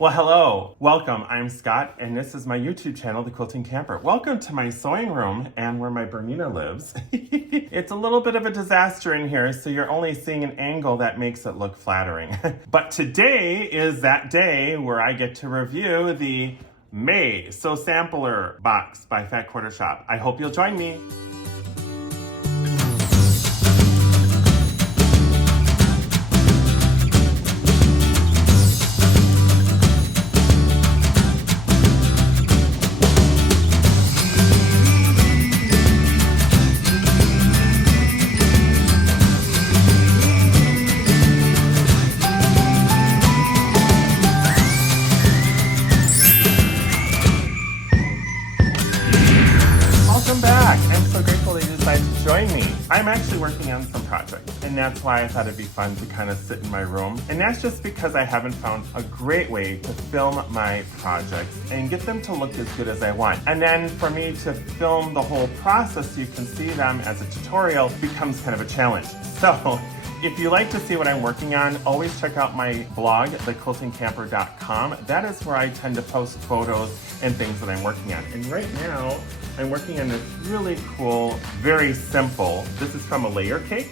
Well, hello, welcome. I'm Scott, and this is my YouTube channel, The Quilting Camper. Welcome to my sewing room and where my Bernina lives. It's a little bit of a disaster in here, so you're only seeing an angle that makes it look flattering. But today is that day where I get to review the May Sew Sampler box by Fat Quarter Shop. I hope you'll join me. Welcome back. I'm so grateful that you decided to join me. I'm actually working on some projects, and that's why I thought it'd be fun to kind of sit in my room. And that's just because I haven't found a great way to film my projects and get them to look as good as I want. And then for me to film the whole process so you can see them as a tutorial becomes kind of a challenge. So if you like to see what I'm working on, always check out my blog, thequiltingcamper.com. That is where I tend to post photos and things that I'm working on. And right now, I'm working on this really cool, very simple, this is from a layer cake,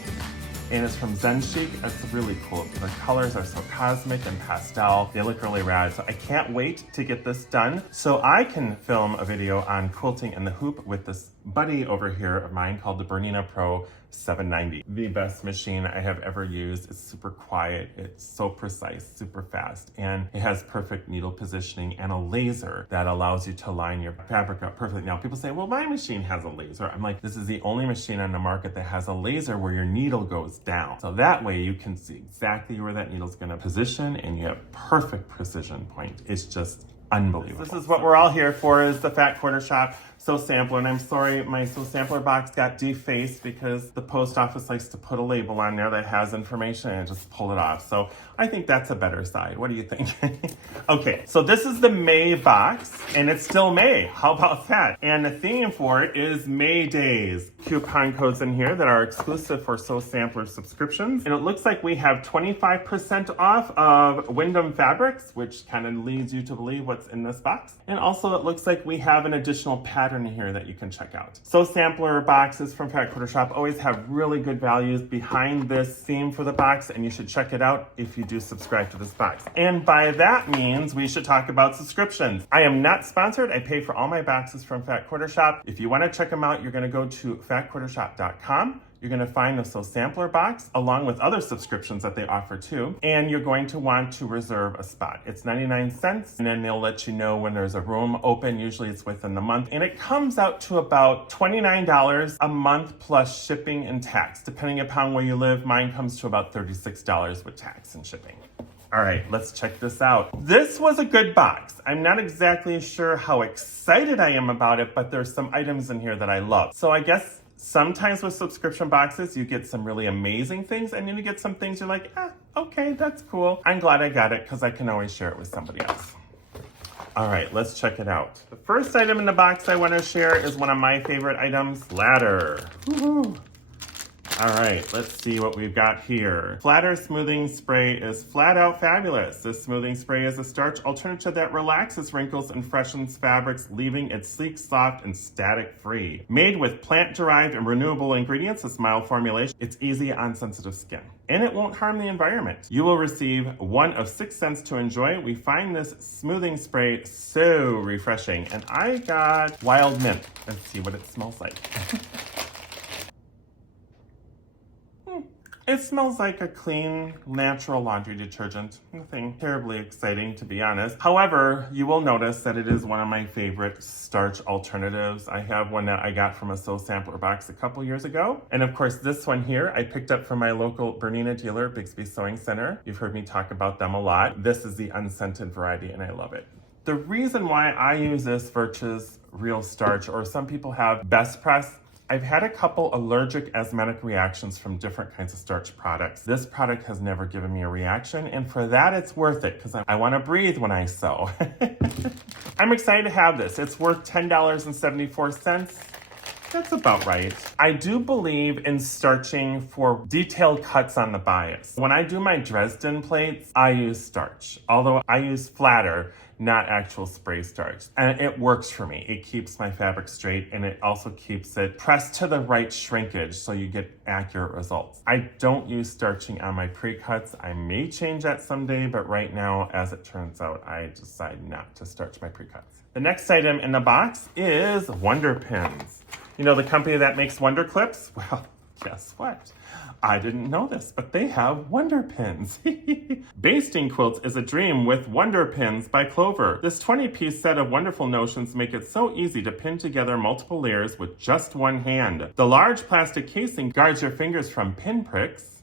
and it's from Zen Chic. It's really cool. The colors are so cosmic and pastel. They look really rad. So I can't wait to get this done so I can film a video on quilting and the hoop with this buddy over here of mine called the Bernina Pro 790. The best machine I have ever used. It's super quiet. It's so precise, super fast, and it has perfect needle positioning and a laser that allows you to line your fabric up perfectly. Now people say, well, my machine has a laser. I'm like, this is the only machine on the market that has a laser where your needle goes down. So that way you can see exactly where that needle's gonna position and you have perfect precision point. It's just unbelievable. This is what we're all here for, is the Fat Quarter Shop Sew Sampler. And I'm sorry, my Sew Sampler box got defaced because the post office likes to put a label on there that has information and just pull it off. So I think that's a better side. What do you think? Okay, so this is the May box, and it's still May. How about that? And the theme for it is May Days. Coupon codes in here that are exclusive for Sew Sampler subscriptions. And it looks like we have 25% off of Wyndham fabrics, which kind of leads you to believe what's in this box. And also it looks like we have an additional pattern here that you can check out. Sew Sampler boxes from Fat Quarter Shop always have really good values behind this theme for the box, and you should check it out if you do subscribe to this box. And by that means we should talk about subscriptions. I am not sponsored. I pay for all my boxes from Fat Quarter Shop. If you want to check them out, you're going to go to fatquartershop.com. You're going to find the Sew Sampler box along with other subscriptions that they offer too. And you're going to want to reserve a spot. It's 99 cents, and then they'll let you know when there's a room open. Usually it's within the month. And it comes out to about $29 a month plus shipping and tax. Depending upon where you live, mine comes to about $36 with tax and shipping. All right, let's check this out. This was a good box. I'm not exactly sure how excited I am about it, but there's some items in here that I love. So I guess sometimes with subscription boxes, you get some really amazing things, and then you get some things you're like, okay, that's cool. I'm glad I got it because I can always share it with somebody else. All right, let's check it out. The first item in the box I want to share is one of my favorite items, Ladder. Woohoo! All right, let's see what we've got here. Flatter Smoothing Spray is flat out fabulous. This smoothing spray is a starch alternative that relaxes wrinkles and freshens fabrics, leaving it sleek, soft, and static-free. Made with plant-derived and renewable ingredients, this mild formulation, it's easy on sensitive skin. And it won't harm the environment. You will receive 1 of 6 scents to enjoy. We find this smoothing spray so refreshing. And I got Wild Mint. Let's see what it smells like. It smells like a clean, natural laundry detergent. Nothing terribly exciting, to be honest. However, you will notice that it is one of my favorite starch alternatives. I have one that I got from a Sew Sampler box a couple years ago. And of course, this one here, I picked up from my local Bernina dealer, Bixby Sewing Center. You've heard me talk about them a lot. This is the unscented variety, and I love it. The reason why I use this versus real starch, or some people have Best Press, I've had a couple allergic asthmatic reactions from different kinds of starch products. This product has never given me a reaction, and for that it's worth it because I want to breathe when I sew. I'm excited to have this. It's worth $10.74. That's about right. I do believe in starching for detailed cuts on the bias. When I do my Dresden plates, I use starch, although I use flatter, not actual spray starch. And it works for me. It keeps my fabric straight and it also keeps it pressed to the right shrinkage so you get accurate results. I don't use starching on my pre-cuts. I may change that someday, but right now, as it turns out, I decide not to starch my pre-cuts. The next item in the box is Wonder Pins. You know the company that makes Wonder Clips? Well, guess what? I didn't know this, but they have Wonder Pins. Basting quilts is a dream with Wonder Pins by Clover. This 20-piece set of wonderful notions make it so easy to pin together multiple layers with just one hand. The large plastic casing guards your fingers from pin pricks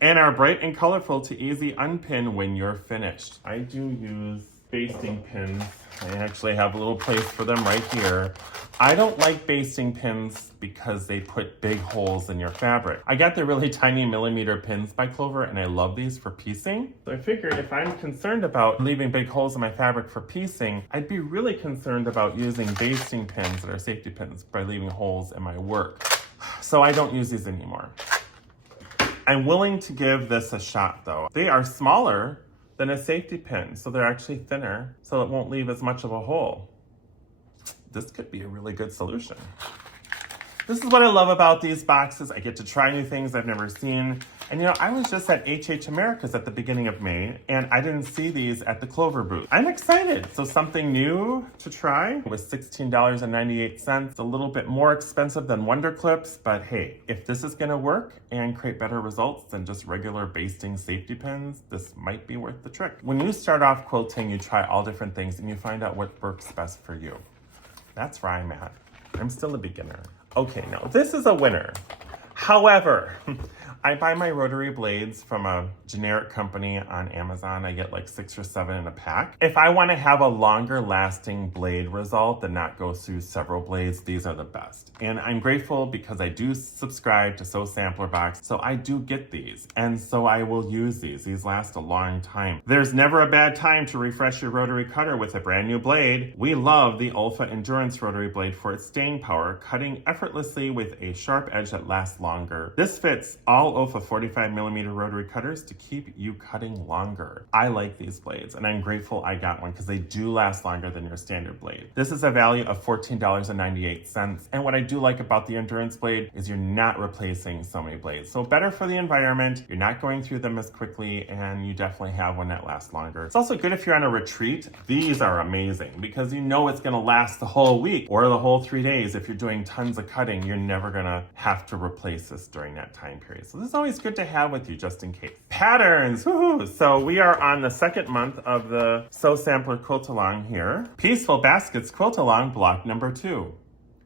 and are bright and colorful to easy unpin when you're finished. I do use basting pins. I actually have a little place for them right here. I don't like basting pins because they put big holes in your fabric. I got the really tiny millimeter pins by Clover and I love these for piecing. So I figured if I'm concerned about leaving big holes in my fabric for piecing, I'd be really concerned about using basting pins that are safety pins by leaving holes in my work. So I don't use these anymore. I'm willing to give this a shot though. They are smaller than a safety pin, so they're actually thinner, so it won't leave as much of a hole. This could be a really good solution. This is what I love about these boxes. I get to try new things I've never seen. And you know, I was just at HH Americas at the beginning of May, and I didn't see these at the Clover booth. I'm excited. So something new to try. It was $16.98, a little bit more expensive than Wonder Clips, but hey, if this is gonna work and create better results than just regular basting safety pins, this might be worth the trick. When you start off quilting, you try all different things and you find out what works best for you. That's where I'm at. I'm still a beginner. Okay, now this is a winner. However, I buy my rotary blades from a generic company on Amazon. I get like 6 or 7 in a pack. If I want to have a longer lasting blade result and not go through several blades, these are the best. And I'm grateful because I do subscribe to Sew Sampler Box, so I do get these. And so I will use these. These last a long time. There's never a bad time to refresh your rotary cutter with a brand new blade. We love the Olfa Endurance rotary blade for its staying power, cutting effortlessly with a sharp edge that lasts longer. This fits all Olfa 45mm rotary cutters to keep you cutting longer. I like these blades and I'm grateful I got one because they do last longer than your standard blade. This is a value of $14.98, and what I do like about the Endurance blade is you're not replacing so many blades. So better for the environment, you're not going through them as quickly, and you definitely have one that lasts longer. It's also good if you're on a retreat. These are amazing because you know it's gonna last the whole week or the whole 3 days. If you're doing tons of cutting, you're never gonna have to replace this during that time period. So this is always good to have with you just in case. Patterns, woohoo! So we are on the second month of the Sew Sampler Quilt Along here. Peaceful Baskets Quilt Along block number 2.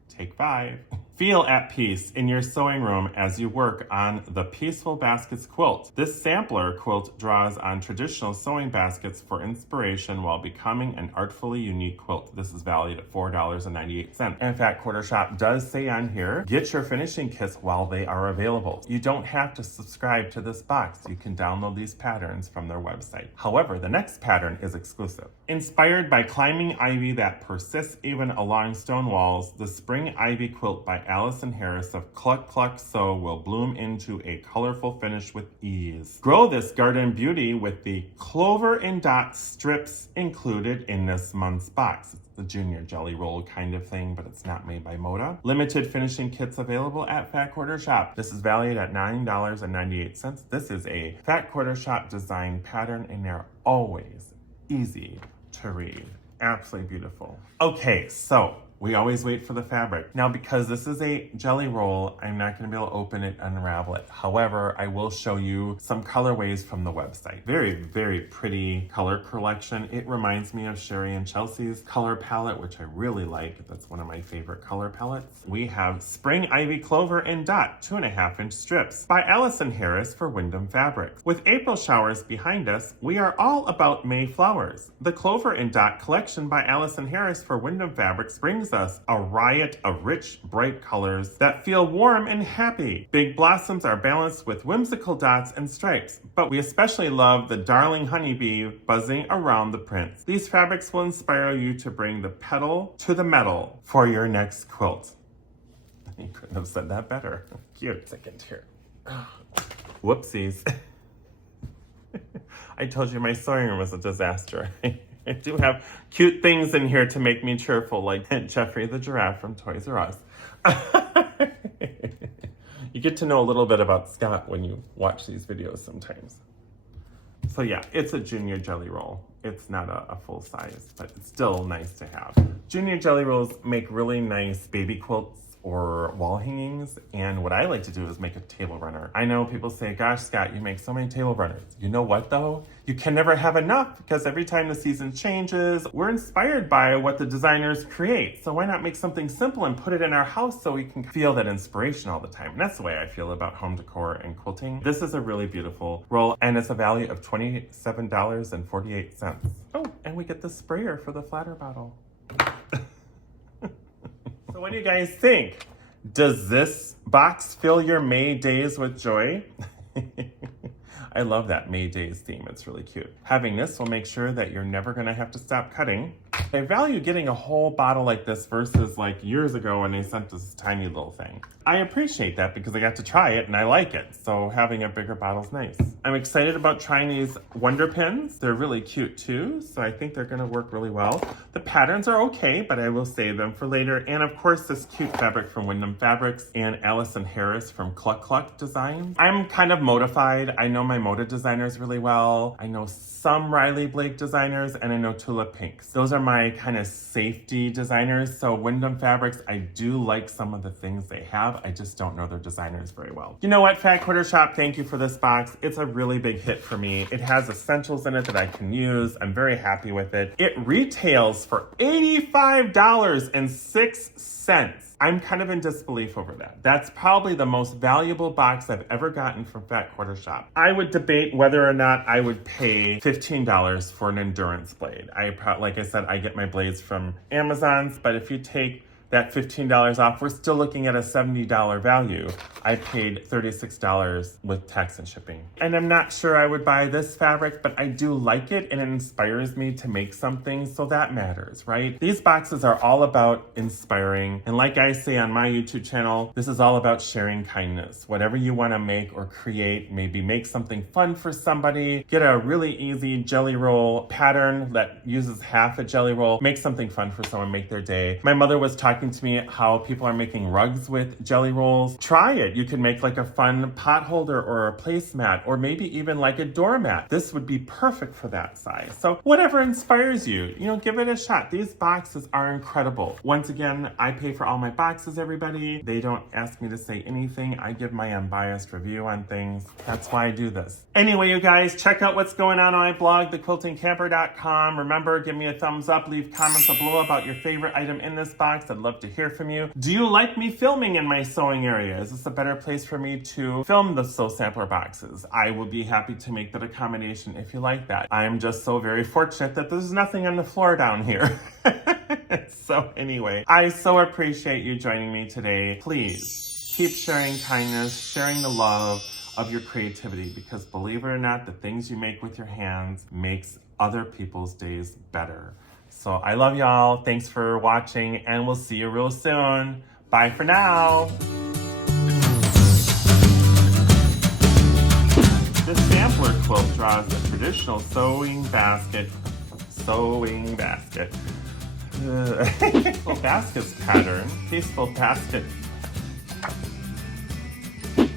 Take 5. Feel at peace in your sewing room as you work on the Peaceful Baskets quilt. This sampler quilt draws on traditional sewing baskets for inspiration while becoming an artfully unique quilt. This is valued at $4.98. And Fat Quarter Shop does say on here, get your finishing kits while they are available. You don't have to subscribe to this box. You can download these patterns from their website. However, the next pattern is exclusive. Inspired by climbing ivy that persists even along stone walls, the Spring Ivy Quilt by Allison Harris of Cluck Cluck Sew will bloom into a colorful finish with ease. Grow this garden beauty with the Clover and Dot strips included in this month's box. It's the junior jelly roll kind of thing, but it's not made by Moda. Limited finishing kits available at Fat Quarter Shop. This is valued at $9.98. This is a Fat Quarter Shop design pattern, and they're always easy to read. Absolutely beautiful. Okay, so we always wait for the fabric. Now, because this is a jelly roll, I'm not gonna be able to open it, unravel it. However, I will show you some colorways from the website. Very, very pretty color collection. It reminds me of Sherry and Chelsea's color palette, which I really like. That's one of my favorite color palettes. We have Spring Ivy Clover and Dot 2.5-inch strips by Allison Harris for Wyndham Fabrics. With April showers behind us, we are all about May flowers. The Clover and Dot collection by Allison Harris for Wyndham Fabrics brings us a riot of rich, bright colors that feel warm and happy. Big blossoms are balanced with whimsical dots and stripes, but we especially love the darling honeybee buzzing around the prints. These fabrics will inspire you to bring the pedal to the metal for your next quilt. You couldn't have said that better. Cute. Second here. Whoopsies. I told you my sewing room was a disaster. I do have cute things in here to make me cheerful, like Jeffrey the giraffe from Toys R Us. You get to know a little bit about Scott when you watch these videos sometimes. So yeah, it's a junior jelly roll. It's not a full size, but it's still nice to have. Junior jelly rolls make really nice baby quilts or wall hangings, and what I like to do is make a table runner. I know people say, gosh, Scott, you make so many table runners. You know what though? You can never have enough, because every time the season changes, we're inspired by what the designers create. So why not make something simple and put it in our house so we can feel that inspiration all the time? And that's the way I feel about home decor and quilting. This is a really beautiful roll, and it's a value of $27.48. Oh, and we get the sprayer for the flatter bottle. So what do you guys think? Does this box fill your May days with joy? I love that May days theme. It's really cute. Having this will make sure that you're never gonna have to stop cutting. I value getting a whole bottle like this versus like years ago when they sent this tiny little thing. I appreciate that because I got to try it and I like it. So having a bigger bottle is nice. I'm excited about trying these Wonder Pins. They're really cute too. So I think they're gonna work really well. The patterns are okay, but I will save them for later. And of course, this cute fabric from Wyndham Fabrics and Allison Harris from Cluck Cluck Designs. I'm kind of modified. I know my Moda designers really well. I know some Riley Blake designers, and I know Tula Pinks. Those are my kind of safety designers. So Wyndham Fabrics, I do like some of the things they have. I just don't know their designers very well. You know what, Fat Quarter Shop, thank you for this box. It's a really big hit for me. It has essentials in it that I can use. I'm very happy with it. It retails for $85.06. I'm kind of in disbelief over that. That's probably the most valuable box I've ever gotten from Fat Quarter Shop. I would debate whether or not I would pay $15 for an endurance blade. Like I said, I get my blades from Amazon, but if you take that $15 off, we're still looking at a $70 value. I paid $36 with tax and shipping. And I'm not sure I would buy this fabric, but I do like it and it inspires me to make something, so that matters, right? These boxes are all about inspiring. And like I say on my YouTube channel, this is all about sharing kindness. Whatever you wanna make or create, maybe make something fun for somebody, get a really easy jelly roll pattern that uses half a jelly roll, make something fun for someone, make their day. My mother was talking to me how people are making rugs with jelly rolls. Try it. You can make like a fun pot holder or a placemat, or maybe even like a doormat. This would be perfect for that size. So whatever inspires you, give it a shot. These boxes are incredible. Once again, I pay for all my boxes, everybody. They don't ask me to say anything. I give my unbiased review on things. That's why I do this. Anyway, you guys, check out what's going on my blog, thequiltingcamper.com. Remember, give me a thumbs up, leave comments below about your favorite item in this box. I'd love to hear from you. Do you like me filming in my sewing area? Is this a better place for me to film the Sew Sampler boxes? I will be happy to make that accommodation if you like that. I am just so very fortunate that there's nothing on the floor down here. So anyway, I so appreciate you joining me today. Please keep sharing kindness, sharing the love of your creativity, because believe it or not, the things you make with your hands makes other people's days better. So I love y'all. Thanks for watching, and we'll see you real soon. Bye for now. The sampler quilt draws a traditional sewing basket. Peaceful baskets pattern. Peaceful basket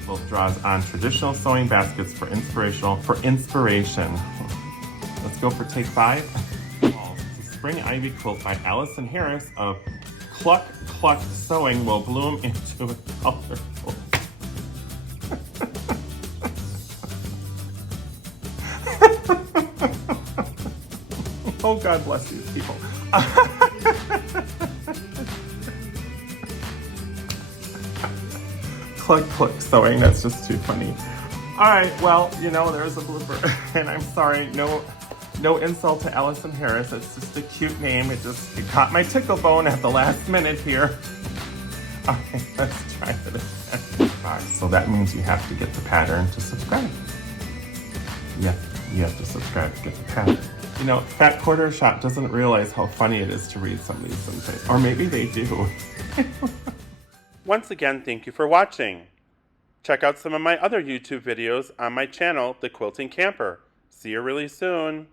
quilt draws on traditional sewing baskets for inspiration. Let's go for take 5. Spring Ivy Quilt by Allison Harris of Cluck Cluck Sewing will bloom into a colorful. Oh, God bless these people. Cluck Cluck Sewing, that's just too funny. All right, well, there's a blooper, and I'm sorry, no insult to Allison Harris. It's just a cute name. It caught my tickle bone at the last minute here. Okay, let's try it again. So that means you have to get the pattern to subscribe. Yeah, you have to subscribe to get the pattern. Fat Quarter Shop doesn't realize how funny it is to read some of these things. Or maybe they do. Once again, thank you for watching. Check out some of my other YouTube videos on my channel, The Quilting Camper. See you really soon.